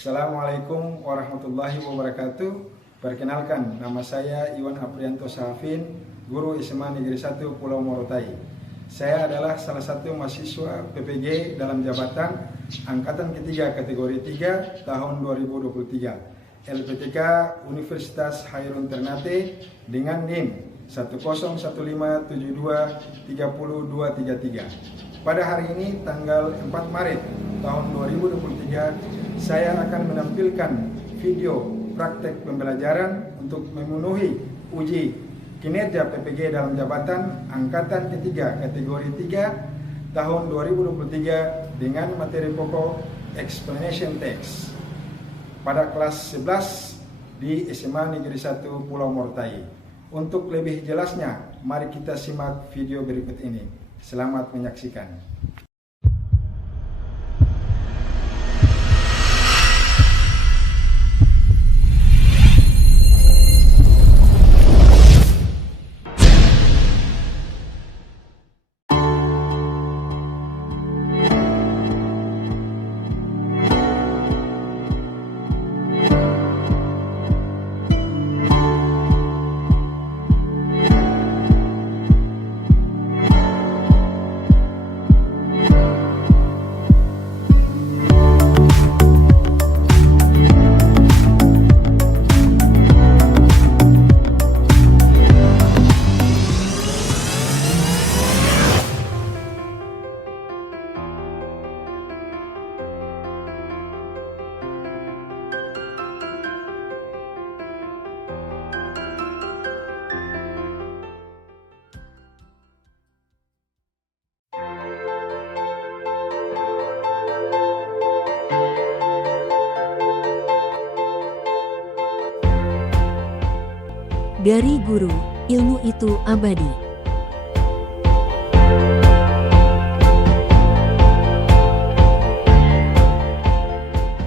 Assalamualaikum warahmatullahi wabarakatuh. Perkenalkan, nama saya Iwan Aprianto Safin, guru SMA Negeri 1 Pulau Morotai. Saya adalah salah satu mahasiswa PPG dalam jabatan Angkatan ketiga kategori 3 tahun 2023 LPTK Universitas Hairun Ternate dengan NIM 10157230233. Pada hari ini tanggal 4 Maret tahun 2023 saya akan menampilkan video praktek pembelajaran untuk memenuhi uji kinerja PPG dalam jabatan Angkatan ketiga kategori 3 tahun 2023 dengan materi pokok Explanation Text pada kelas 11 di SMA Negeri 1 Pulau Morotai. Untuk lebih jelasnya, mari kita simak video berikut ini. Selamat menyaksikan. Dari guru, ilmu itu abadi.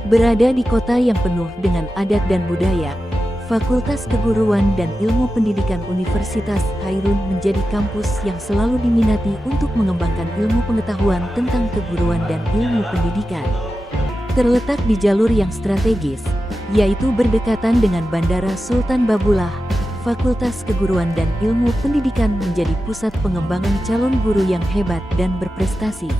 Berada di kota yang penuh dengan adat dan budaya, Fakultas Keguruan dan Ilmu Pendidikan Universitas Hairun menjadi kampus yang selalu diminati untuk mengembangkan ilmu pengetahuan tentang keguruan dan ilmu pendidikan. Terletak di jalur yang strategis, yaitu berdekatan dengan Bandara Sultan Babullah, Fakultas Keguruan dan Ilmu Pendidikan menjadi pusat pengembangan calon guru yang hebat dan berprestasi.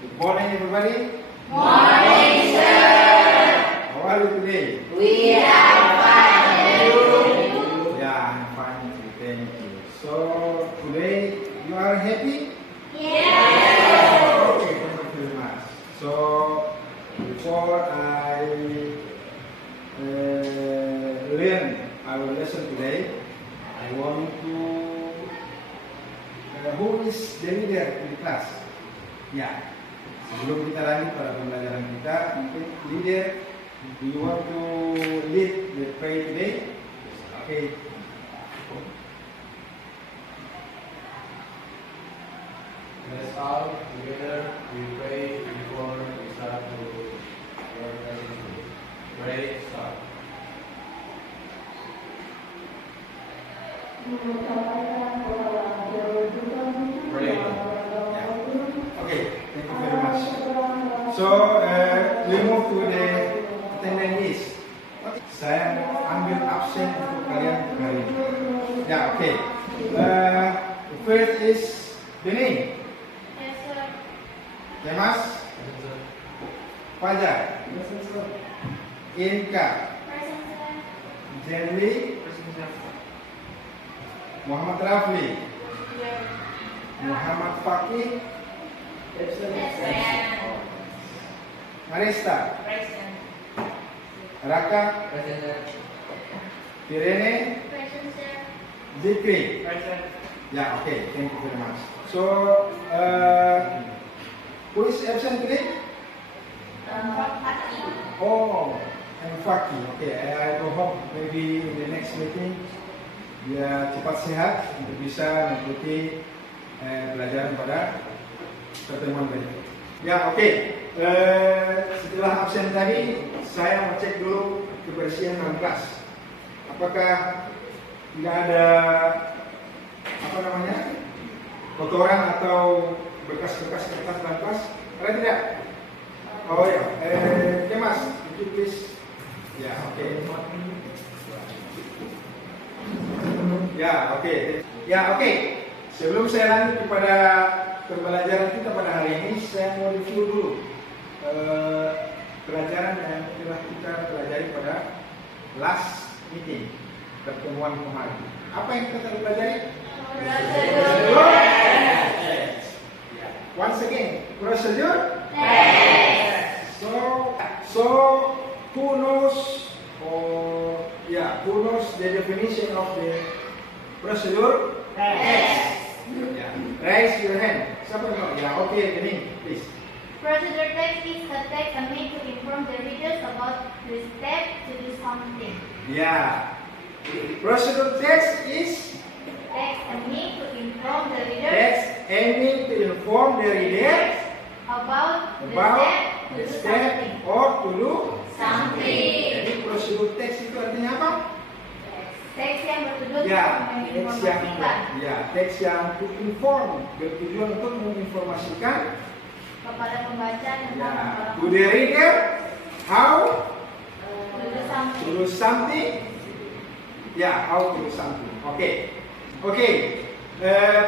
Good morning, everybody. Morning, sir. How are you today? We are fine. Yeah, I'm fine too. Thank you. So today you are happy? Yes. Okay, thank you very much. So before I learn our lesson today, I want to who is the leader in the class? Ya, sebelum kita lanjut pada pembelajaran kita, mungkin leader, do you want to lead the prayer today? Okay. Let's all together we pray before we start to work. Pray, start. Pray. Okay, thank you very much. So we move to the attendance list. Saya ambil absen untuk kalian hari ini. Ya, oke. The first is Bening. Yes, sir. Kemas. Fajar. Inka. Present, sir. Jenly. Muhammad Rafli. Here. Muhammad Fakih. Yes, sir. Marista. Present. Raka. Irene. Present, sir. Zikri. Present. Yeah, okay. Thank you very much. So, who is absent today? Hati. Oh, and Fakih. Okay, I go home. Maybe in the next meeting dia cepat sehat untuk bisa mengikuti pelajaran pada pertemuan berikut. Ya, oke. Setelah absen tadi, saya mau cek dulu kebersihan dalam kelas. Apakah tidak ada kotoran atau bekas-bekas kertas dalam kelas? Ada tidak? Oh ya, Mas, could you please? Ya, oke. Ya, oke. Ya, oke. Sebelum saya lanjut kepada pembelajaran kita pada hari ini, saya mau review dulu pelajaran yang telah kita pelajari pada last meeting, pertemuan kemarin. Apa yang kita telah pelajari? Procedure. Once again, procedure. So who knows the definition of the procedure? Yeah. Raise your hand. Siapa yang tahu? Ya, oke, Bening, please. Procedure text is the text made to inform the readers about the step to do something. Yeah. Procedure text is Text made to inform the readers text aiming to inform the reader about about the the step to do step something. or to do. Something. Jadi prosedur teks itu artinya apa? Teks yang bertujuan Ya, untuk teks yang menginformasikan teks yang to inform, bertujuan untuk menginformasikan kepada pembaca tentang ya, to the reader how to do to something. do something. Ya, how to do something. Oke.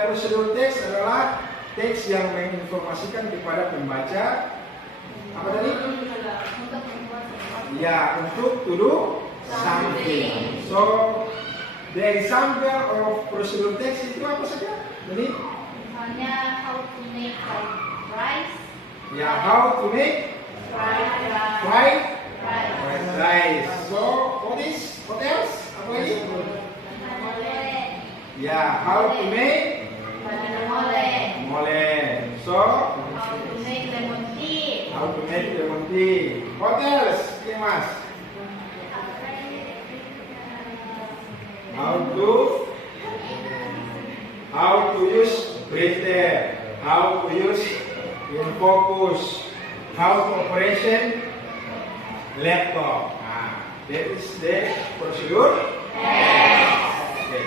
Prosedur teks adalah teks yang menginformasikan kepada pembaca apa tadi? Untuk membuat sesuatu. Ya, untuk to do something. So, the example of prosedur text itu apa saja? Jadi, Misalnya how to make rice. ya, how to make fried rice. So, what else? Apa lagi? Ya, how to make mole. So, How to make lemon tea. how to make lemon tea. What else? Mas? How to use printer, how to use in focus, how to operation laptop. That is the procedure. Okay.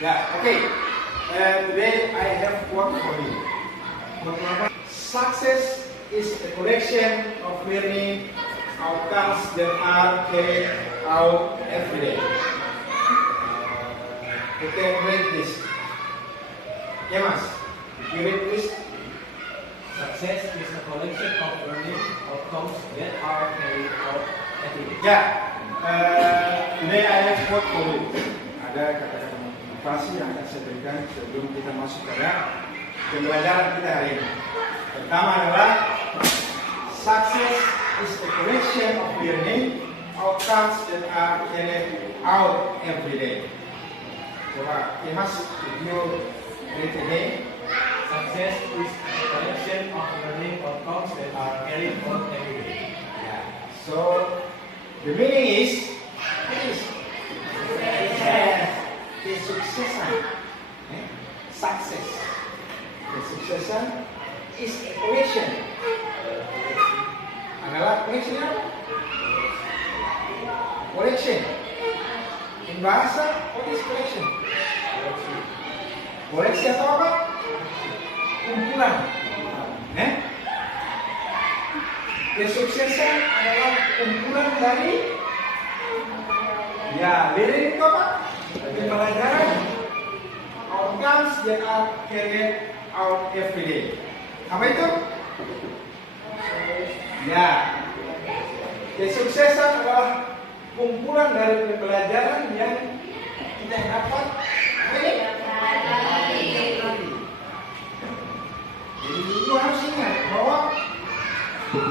Yeah, okay. Today I have work for you. Success is a collection of learning outcomes that are carried out every day. You can read this. Yeah, Mas. You read this. Success is a collection of learning outcomes that are carried out every day. Yeah. Today I have work for you. Ada kata-kata motivasi yang akan saya berikan sebelum kita masuk pada pembelajaran kita hari ini. Pertama adalah success is a collection of learning outcomes that are carried out every day. Coba, Mas, if you read again. Success is a collection of learning outcomes that are carried out every day. Yeah. So the meaning is kesuksesan. Success. Kesuksesan is a collection. adalah koleksi apa? Collection. In bahasa, what is collection? Koleksi atau apa? Kumpulan. Kesuksesan adalah kumpulan dari learning itu apa? Pembelajaran outcomes that are carried out every day. Apa itu? Kesuksesan adalah kumpulan dari pembelajaran yang kita dapat. Jadi itu harus ingat bahwa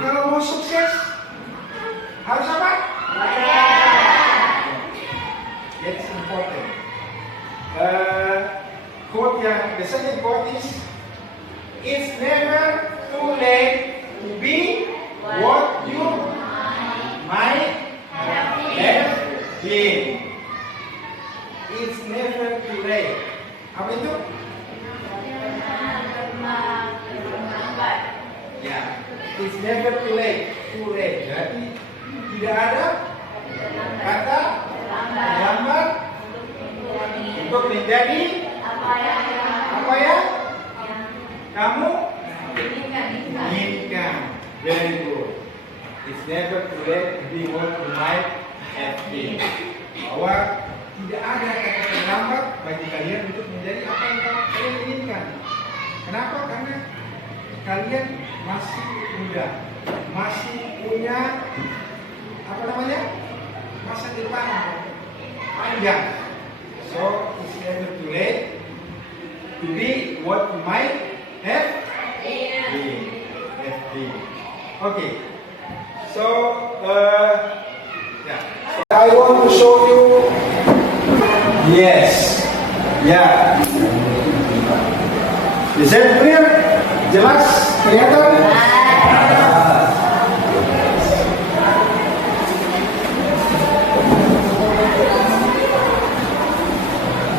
kalau mau sukses harus apa? That's important. Quote yang the second quote is, it's never too late to be what you might have been. It's never too late. Apa itu? It's never too late. Too late. Jadi tidak ada kata terlambat untuk menjadi apa yang kamu inginkan. Very good. It's never too late to be what you might have been. Bahwa tidak ada kata terlambat bagi kalian untuk menjadi apa yang kalian inginkan. Kenapa? Karena kalian masih muda, masih punya masa depan panjang. So it's never too late to be what you might have been. Okay. So I want to show you. Yes. Is that clear? Jelas? Kelihatan?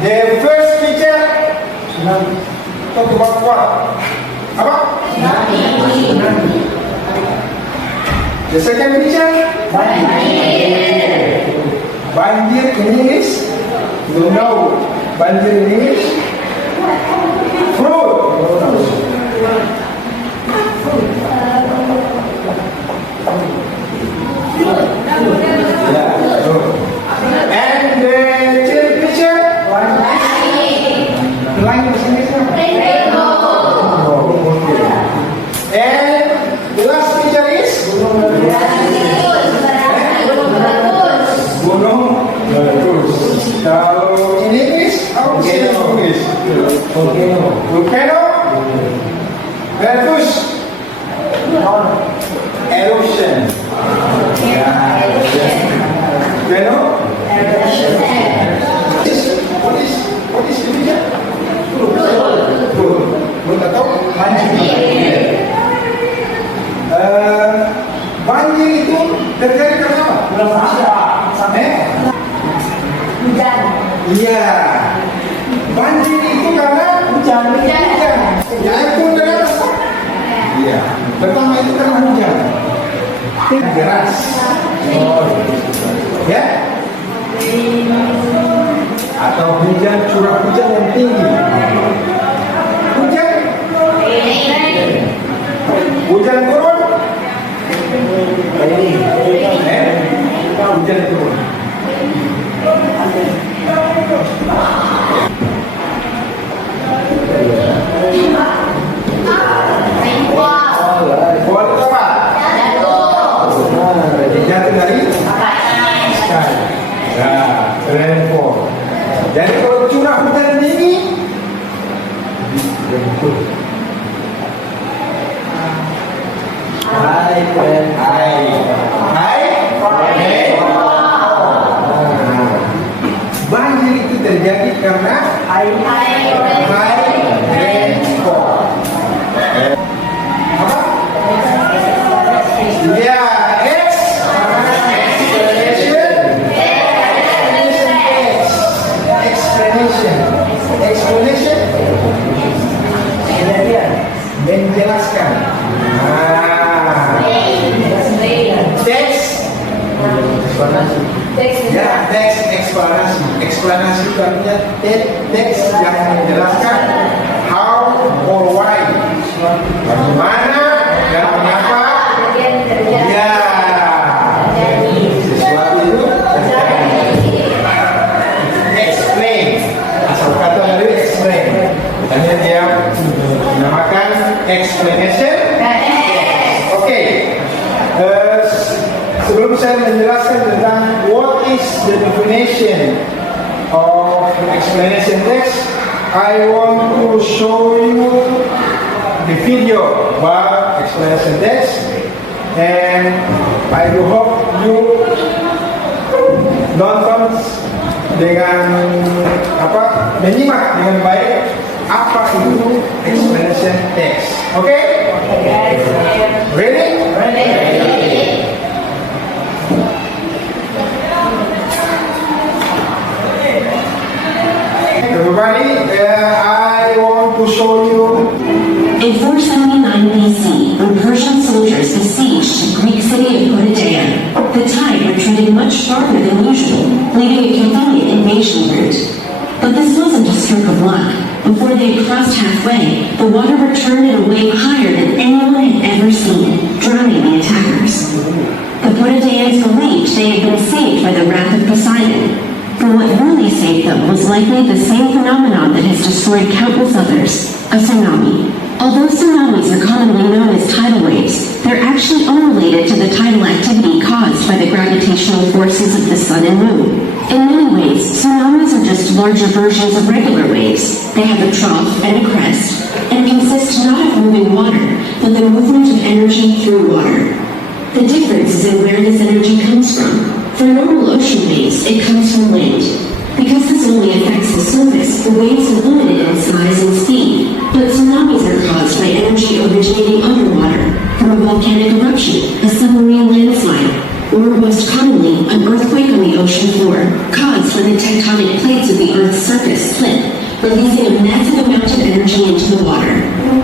The first picture talk about what? Apa? The second picture? Banjir in English? You know banjir in English? Fruit. And the third picture? Line is and the last picture is? Gunung meletus. Kalau in English, how is it in English? Volcano. Meletus. Eruption. Volcano. What is the picture? Betul atau banjir? Banjir itu terjadi karena apa? Hujan. Iya. Banjir itu karena hujan. Air pun dari atas. Iya. Pertama itu karena hujan. Deras. Ya. Atau hujan, curah hujan yang tinggi. Hujan turun. Hujan turun. Fall itu apa? Jatuh dari sky. Rainfall. Jadi kalau curah hujan tinggi, banjir itu terjadi karena high rainfall. Apa? Ya, explanation. Eksplanasi. Ya, teks eksplanasi. Eksplanasi itu artinya teks yang menjelaskan how or why. Bagaimana dan mengapa. Ya. Sesuatu itu terjadi. Explain. Asal kata dari explain. Makanya dia dinamakan explanation. Oke. Sebelum saya menjelaskan tentang what is the definition of explanation text, I want to show you the video about explanation text, and I do hope you nonton dengan menyimak dengan baik apa itu explanation text. Oke? Ready? Everybody, I want to show you. In 479 BC, when Persian soldiers besieged the Greek city of Potidaea, the tide retreated much farther than usual, leaving a convenient invasion route. But this wasn't a stroke of luck. Before they had crossed halfway, the water returned at a wave higher than anyone had ever seen, drowning the attackers. The Potidaeans believed they had been saved by the wrath of Poseidon. But what really saved them was likely the same phenomenon that has destroyed countless others, a tsunami. Although tsunamis are commonly known as tidal waves, they're actually unrelated to the tidal activity caused by the gravitational forces of the sun and moon. In many ways, tsunamis are just larger versions of regular waves. They have a trough and a crest, and consist not of moving water, but the movement of energy through water. The difference is in where this energy comes from. For normal ocean waves, it comes from wind. Because this only affects the surface, the waves are limited in size and speed. But tsunamis are caused by energy originating underwater, from a volcanic eruption, a submarine landslide, or most commonly, an earthquake on the ocean floor, caused when the tectonic plates of the Earth's surface split, releasing a massive amount of energy into the water.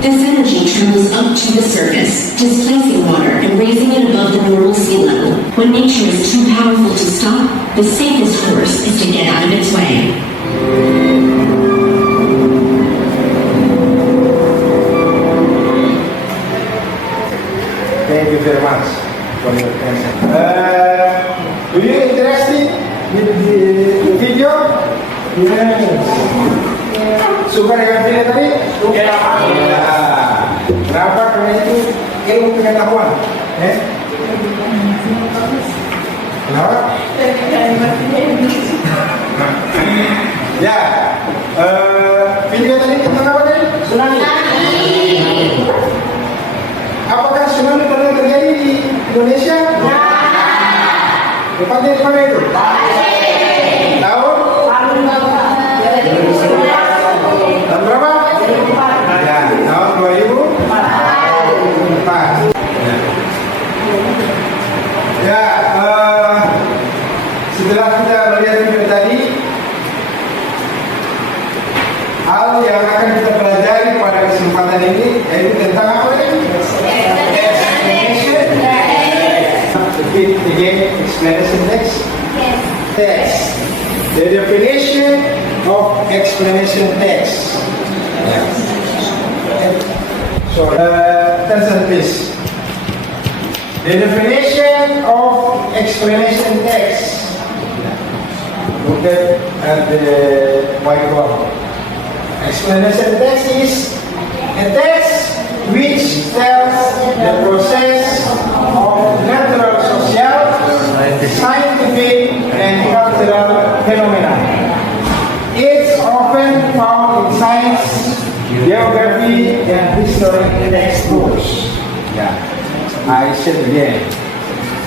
This energy travels up to the surface, displacing water and raising it above the normal sea level. When nature is too powerful to stop, the safest course is to get out of its way. Thank you very much for your attention. Do you interested with the video? Yes. Suka dengan video tadi? Suka. Ya. Kenapa? Karena itu ilmu pengetahuan. Kenapa? Ya. Video tadi tentang apa tadi? Tsunami. Apakah tsunami pernah terjadi di Indonesia? Tepatnya di mana itu? Tahun? Tahun berapa? Ya, tahun 2004. Ya, setelah kita melihat video tadi, hal yang akan kita pelajari pada kesempatan ini yaitu tentang apa ini? Repeat again, explanation text. Text. The definition of explanation text. So, attention please. The definition of explanation text. Look at the whiteboard. Explanation text is a text which tells the process of natural, social, scientific, and cultural phenomena. It's often found in science, geography, and history textbooks. Yeah, I said again.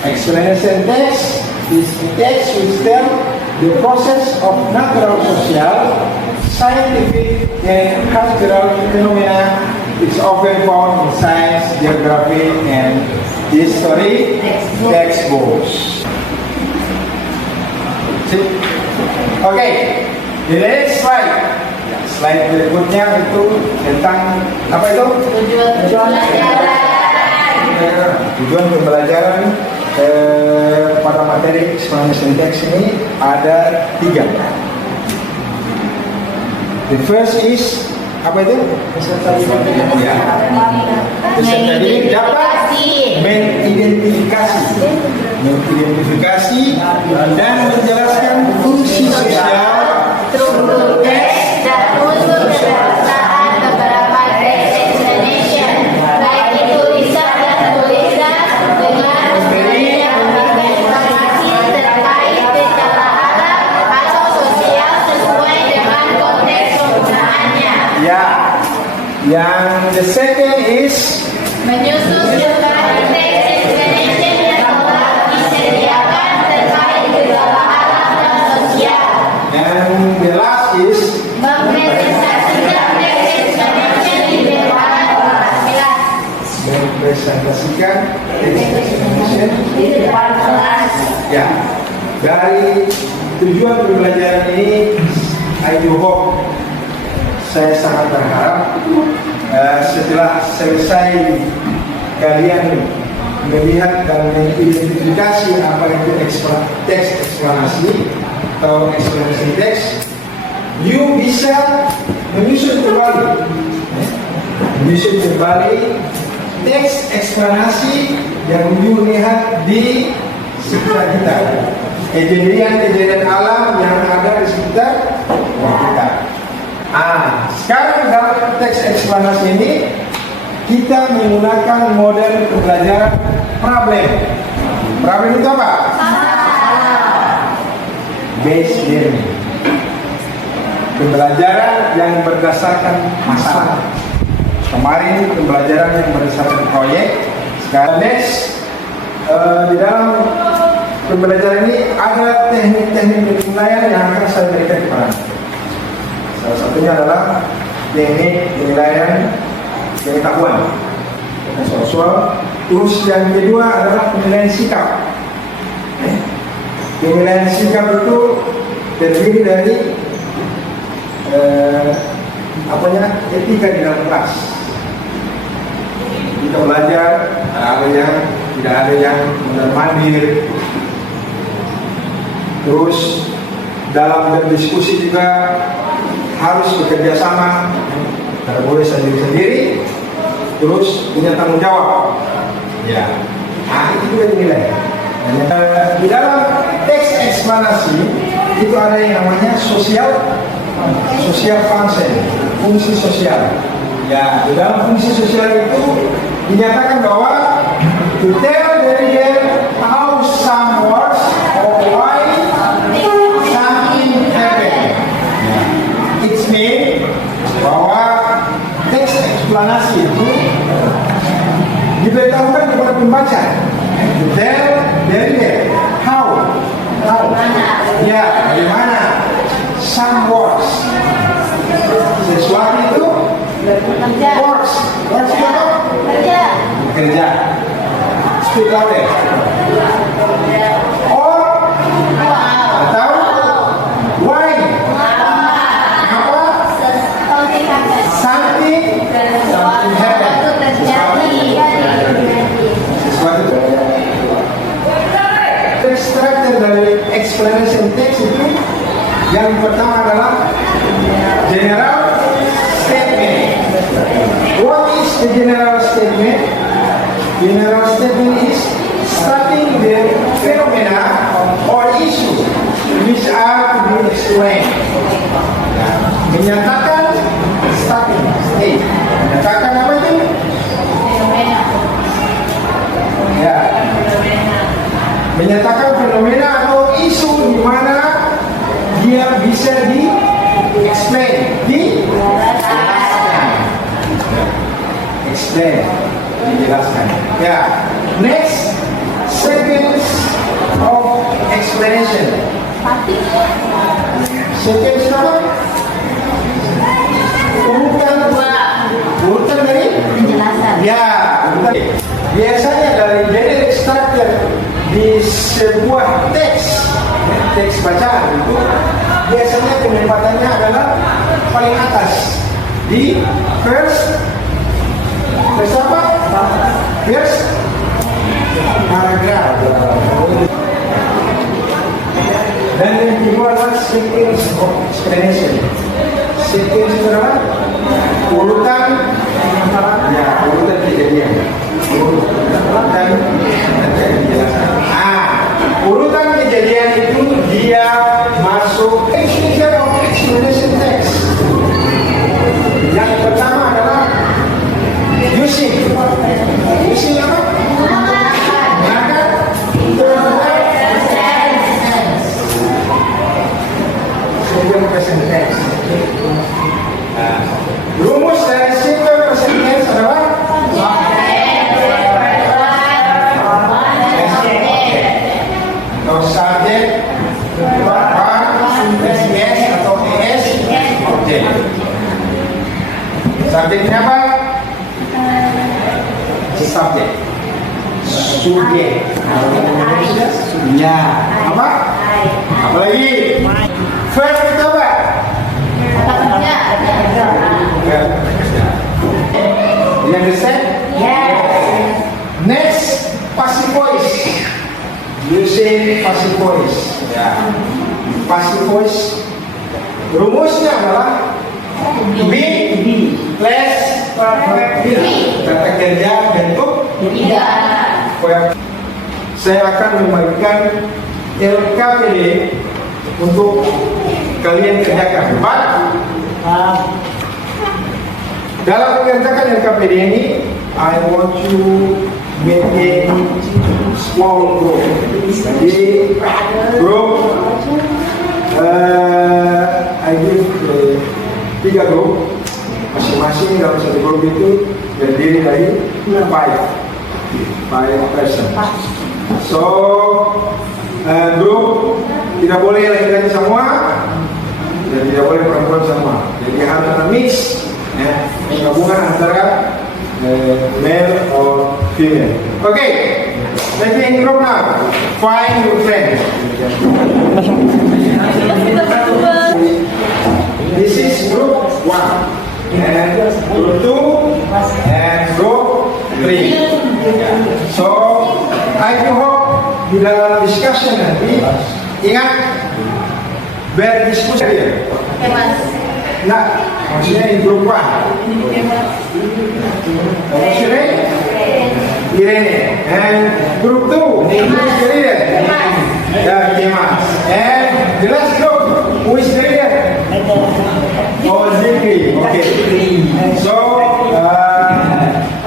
Explanation text is a text which tells the process of natural, social, scientific, and cultural phenomena. It's often found in science, geography, and history textbooks. Oke, the next slide. Slide berikutnya itu tentang apa itu? Tujuan pembelajaran pada materi materi explanation text ini ada 3. The first is apa itu? Peserta didik dapat mengidentifikasi dan menjelaskan fungsi sosial, struktur teks dan unsur kedewasaan beberapa teks explanation, baik itu lisan dan tulisan, dengan memberikan informasi terkait gejala alam atau sosial sesuai dengan konteks penggunaannya. Ya. Yang the second is Menyusun berbagai teks explanation yang telah disediakan terkait gejala alam dan sosial. and the last is Mempresentasikan teks explanation di depan kelas. mempresentasikan text explanation. Di depan kelas. Ya, dari tujuan pembelajaran ini, I do hope, saya sangat berharap setelah selesai kalian melihat dan mengidentifikasi apa itu teks eksplanasi atau explanation text, you bisa menyusun kembali teks eksplanasi yang you lihat di sekitar kita, kejadian-kejadian alam yang ada di sekitar kita. Sekarang dalam teks eksplanasi ini kita menggunakan model pembelajaran problem. Problem itu apa? Based learning. Pembelajaran yang berdasarkan masalah. Kemarin pembelajaran yang berdasarkan proyek. Sekarang next di dalam pembelajaran ini ada teknik-teknik penilaian yang akan saya berikan kepada Anda. Salah satunya adalah teknik penilaian pengetahuan soal. Terus yang kedua adalah penilaian sikap. Penilaian sikap itu terdiri dari etika di dalam kelas. Kita belajar, ada yang tidak ada yang mondar-mandir. Terus dalam berdiskusi juga harus bekerja sama, tidak boleh sendiri-sendiri. Terus punya tanggung jawab. Ya, itu juga dinilai. Di dalam teks eksplanasi itu ada yang namanya social function, fungsi sosial. Ya, di dalam fungsi sosial itu dinyatakan bahwa to tell the reader how some works or why something happened. It means bahwa teks eksplanasi itu diberitahukan kepada pembaca. To tell the reader how, ya, bagaimana some works, sesuatu itu works itu apa? Kerja. Speak louder. Or atau why? Apa? Something happen. Sesuatu. Structure dari explanation text itu yang pertama adalah general statement. What is the general statement? General statement is stating the phenomena or issue which are to be explained. Menyatakan stating, menyatakan apa itu? Ya, menyatakan fenomena atau isu di mana dia bisa di-explain, dijelaskan. Ya, next, sequence of explanation. Sequence apa? Urutan dari Penjelasan. ya, biasanya dari generic structure di sebuah teks bacaan itu biasanya penempatannya adalah paling atas di first apa? First paragraph. kedua adalah sequence of explanation. Sequence itu adalah urutan kejadian. Urutan kejadian itu dia masuk extension of explanation text. Yang pertama adalah using apa? Menggunakan simple present tense. Rumus dari simple present tense adalah subjek, SES atau ES, objek. Subjeknya apa? Subjek. Subjek. Ya. Apa? Apalagi? Verb itu apa? You understand? Yes. Next, passive voice. Using passive voice. Ya. Passive voice. Rumusnya adalah be plus perfect. Kata kerja bentuk Tidak. Saya akan membagikan LKPD untuk kalian kerjakan. Dalam mengerjakan LKPD ini, I want you make a small group. Jadi group, I give 3 grup. Masing-masing dalam satu grup itu terdiri dari 5 person. So grup tidak boleh laki-laki semua dan tidak boleh perempuan semua. Jadi harus ada mix, ya, gabungan antara male or female. Okay, let me in group now. Find your friend. This is group 1 and group 2 and group 3. So I hope di dalam discussion nanti ingat berdiskusi ya. Nah, maksudnya in group 1. Maksudnya Irene and group 2 English leader. Ya, Kemas. And the last group who is the leader? Oh, Zikri. Okay. So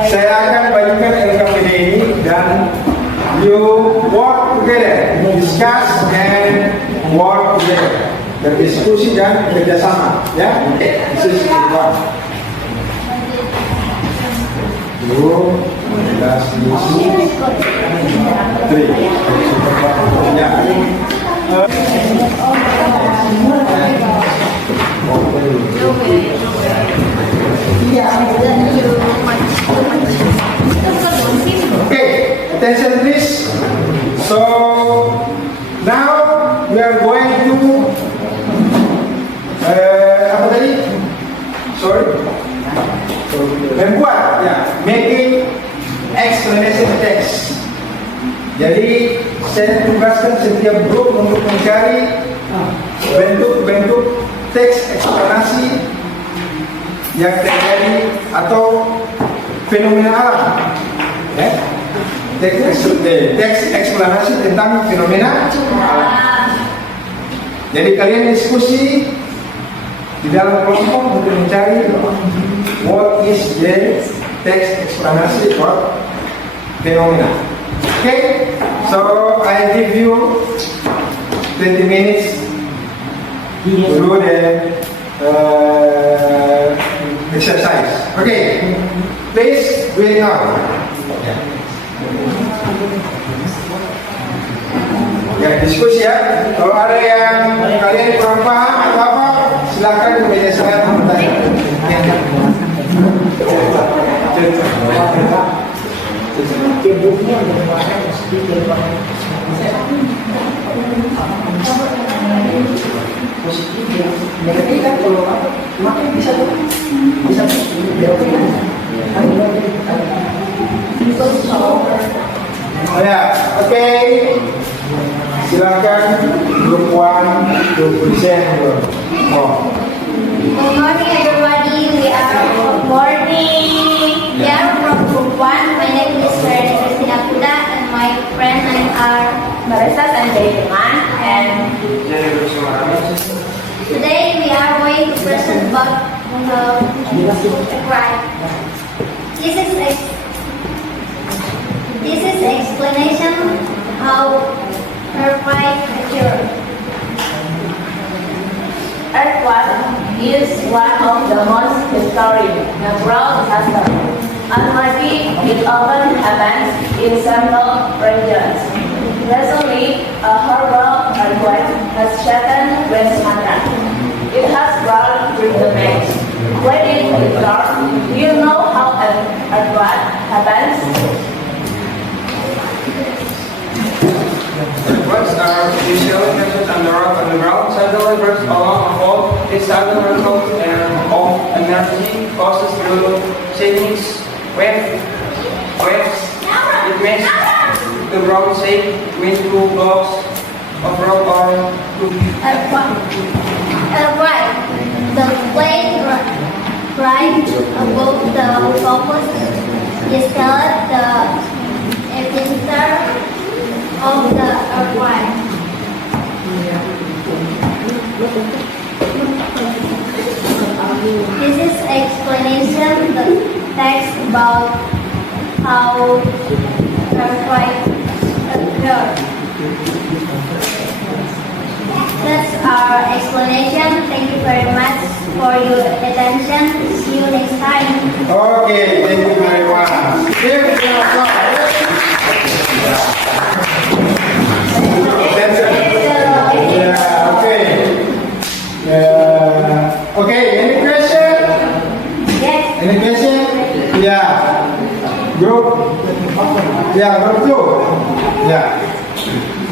saya akan bagikan LKPD ini dan you work together, discuss and work together. Berdiskusi dan kerjasama, ya. This is one. Two, last, three. Ya. Okay, attention please. So now we are going to apa tadi? Sorry. Membuat, ya, making explanation text. Jadi saya tugaskan setiap grup untuk mencari bentuk-bentuk teks eksplanasi yang terjadi atau fenomena alam. Ya? Teks eksplanasi tentang fenomena alam. Jadi kalian diskusi di dalam kelompok untuk mencari what is the text explanation for phenomena. Okay, so I give you 20 minutes to do the exercise. Okay, please do it now. Ya, diskusi ya. Kalau ada yang kalian kurang paham atau apa, silakan ke meja saya bertanya. Oh ya, oke. Silakan grup 1 to present your talk. Good morning, everybody. We are from Group 1. My name is Ferry Christina Kuda, and my friends name are Marisa and Jayman. And today we are going to present about earthquake. This is explanation how earthquake occur. Earthquake is one of the most historic natural disasters. Unfortunately, it often happens in several regions. Recently, a horrible earthquake has shaken West Sumatra. It has brought with the maze. When it occurs, do you know how an earthquake happens? Earthquakes are usually measured underground. Suddenly bursts along a fault. This sudden result of energy causes through seismic waves. It makes the ground shake when two blocks of rock are to Right. The plate right above the focus is called the epicenter of the earthquake. This is explanation the text about how earthquake occur. That's our explanation. Thank you very much for your attention. See you next time. Okay, thank you very much. Yeah, okay. Okay, any question? Yes. Any question? Yeah. Group 2. Yeah.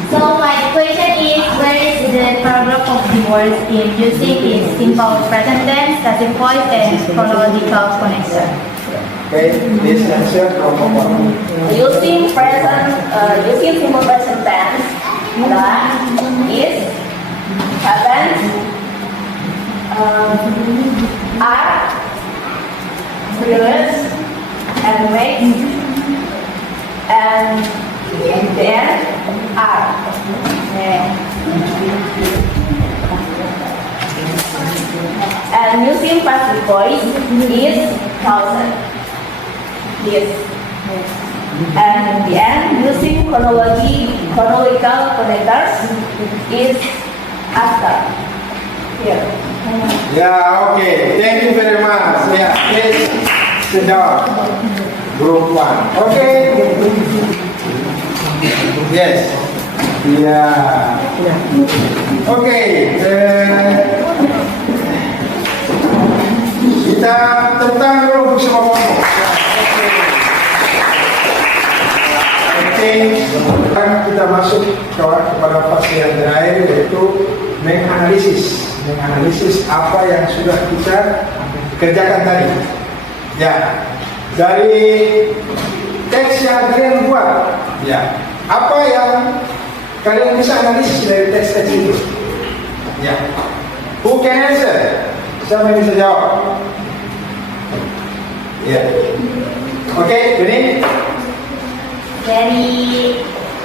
So my question is, where is the paragraph of the words in using its simple present tense, passive voice, and chronological connection? Okay, this answer from Using simple present tense, that is, happens, are, fluids, and makes, and then are. And using passive voice is thousand. Yes. And in the end, using chronological connectors is after. Here. Yeah, okay. Thank you very much. Yeah, please sit down. Group 1. Okay. Yes. Yeah. Okay. Kita tentang dulu bersama kelompok. Oke. Sekarang kita masuk kepada fase yang terakhir, yaitu menganalisis apa yang sudah kita kerjakan tadi. Ya, dari teks yang kalian buat, ya, apa yang kalian bisa analisis dari teks-teks itu? Ya, who can answer? Siapa yang bisa jawab? Ya, oke, Bening. Dari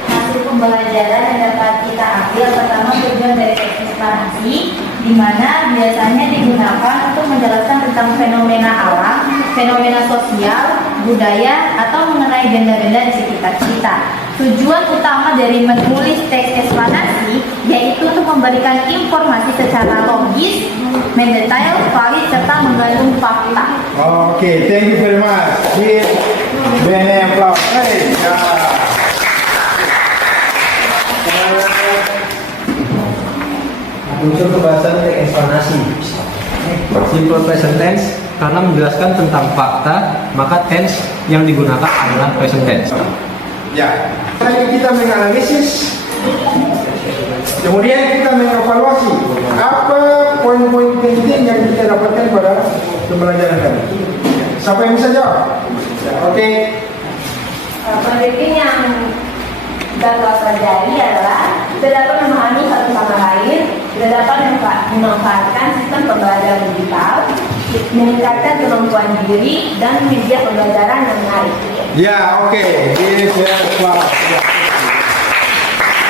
hasil pembelajaran yang dapat kita ambil, pertama tujuan dari teks eksplanasi, di mana biasanya digunakan untuk menjelaskan tentang fenomena alam, fenomena sosial, budaya, atau mengenai benda-benda di sekitar kita. Tujuan utama dari menulis teks eksplanasi yaitu untuk memberikan informasi secara logis, mendetail, valid, serta mengandung fakta. Oke, thank you very much. Give Bening applause. Hey, ya. Unsur pembahasan teks eksplanasi. Simple present tense karena menjelaskan tentang fakta, maka tense yang digunakan adalah present tense. Ya, tadi kita menganalisis, kemudian kita mengevaluasi apa poin-poin penting yang kita dapatkan pada pembelajaran tadi. Siapa yang bisa jawab? Oke. Penelitian yang dapat pelajari adalah kita dapat memahami satu sama lain, kita dapat memanfaatkan sistem pembelajaran digital, meningkatkan kemampuan diri, dan media pembelajaran yang menarik. Ya, oke. Ini saya sepakat.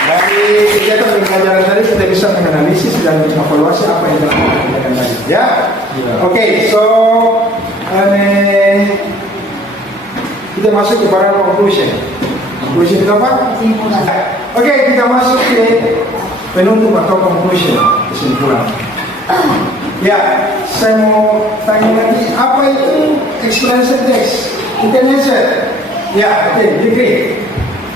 Dari kegiatan pembelajaran tadi kita bisa menganalisis dan mengevaluasi apa yang telah kita kerjakan tadi. Ya, oke. So, kita masuk kepada conclusion. Conclusion itu apa? Kesimpulan. Oke, kita masuk ke penutup atau conclusion, kesimpulan. Ya, saya mau tanya lagi, apa itu explanation text? Internet. Ya, oke, degree.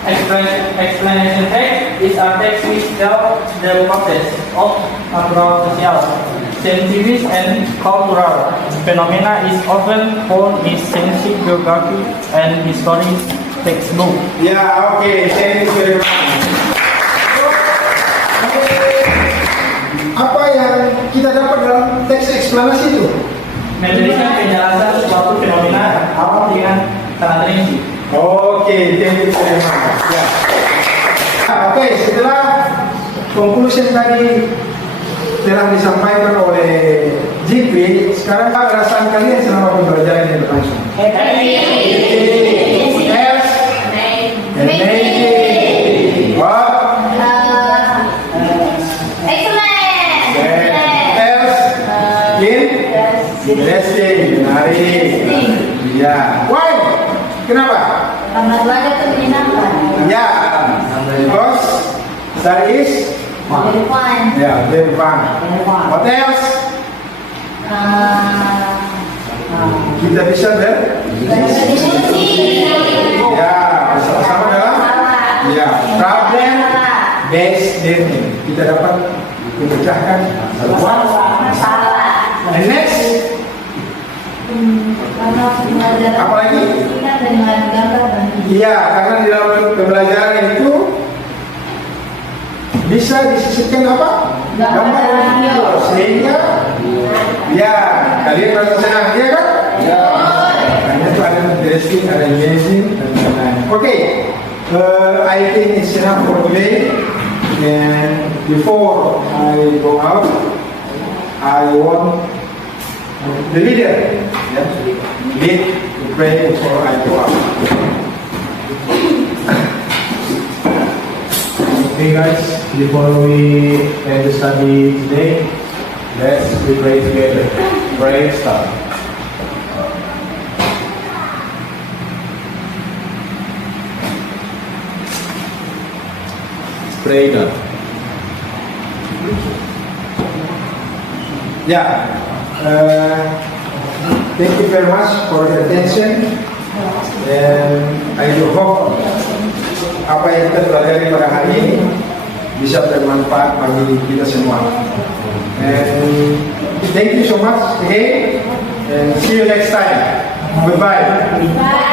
Explanation text is a text which tells the process of natural, social, scientific, and cultural phenomena is often found in scientific geography and history textbook. Ya, oke, thank you very much. Apa yang kita dapat dalam teks eksplanasi itu? Memberikan penjelasan suatu fenomena awal dengan sangat rinci. Oke, thank you very much. Ya. Oke, setelah conclusion tadi telah disampaikan oleh Jikri, sekarang apa perasaan kalian selama pembelajaran ini berlangsung? Yes. Amazing. What? Excellent. Else? Interesting. Menarik. Ya. Why? Kenapa? Karena belajar itu menyenangkan. Ya. Because that is Very fun. yeah, very fun. What else? Kita bisa Diskusi. ya bersama-sama dalam ya problem based learning. Kita dapat memecahkan sebuah Masalah. and next Karena pembelajaran Apalagi? ingat dengan gambar dan video. iya, karena di dalam pembelajaran itu bisa disisipkan apa? Gambar dan video, sehingga ya kalian merasa senang, ya kan? Ya. Karena itu ada interesting, ada amazing, dan lain-lain. Oke, I think it's enough for today. And before I go out, I want the leader, lead to pray before I go out. Okay guys, before we end the study today, let's pray together. Pray start. Pray now. Yeah. Thank you very much for your attention. And I do hope apa yang kita pelajari pada hari ini bisa bermanfaat bagi kita semua. And thank you so much again. And see you next time. Goodbye. Bye.